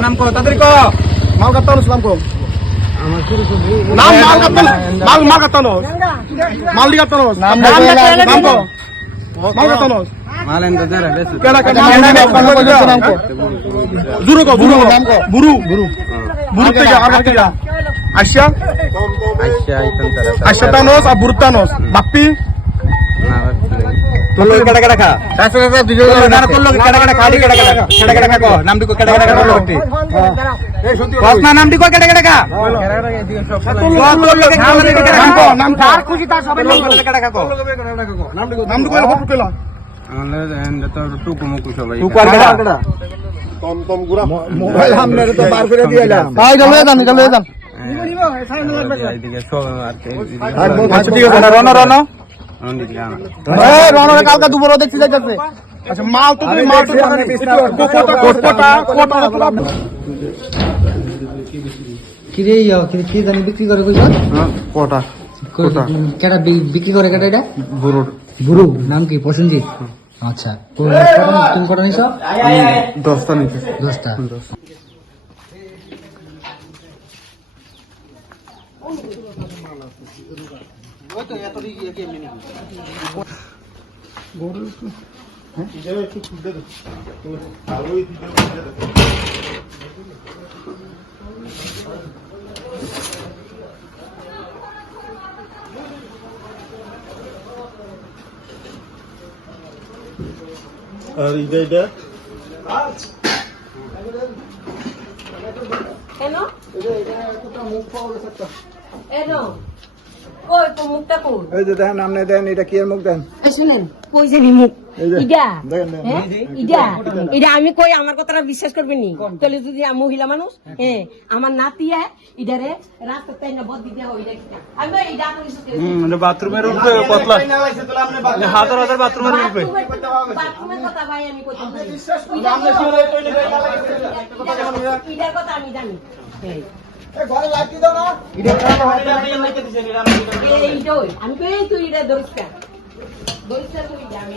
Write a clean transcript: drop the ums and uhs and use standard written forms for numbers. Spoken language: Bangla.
নাম কো তাদের কো বাপ্পি মোবাইল আমরা তো বার করে দিয়ে এলাম কালকা দুপুর দেখছি যাইতেছে। আচ্ছা মাল তো তুমি মাল কিরে কি জানি বিক্রি করে কইবা কটা কেডা বিক্রি করে কেডা এটা বুরু নাম কি প্রসেনজিৎ আচ্ছা তুমি কটা নিছো 10টা নিচে 10টা আর এটা কেন কই তো মুখটা কই এই যে দেখেন আপনি দেন এটা কি এর মুখ দেন শুনেন কই যাবি মুখ এটা আমি কই আমার কথাটা বিশ্বাস করবেন নি তাহলে যদি মহিলা মানুষ হ্যাঁ আমার নাতিয়া ইদারে রাস্তা তাই না বদি দেওয়া হই দেখি আমি এটা কইছি বাথরুমের উপরে পতলা হাজার বাথরুমের উপরে বাথরুমের কথা ভাই আমি কইতাম ইদার কথা আমি জানি ঘরে লাগি দাও না আমি কই তুই এটা দরিস্কা তুই জানি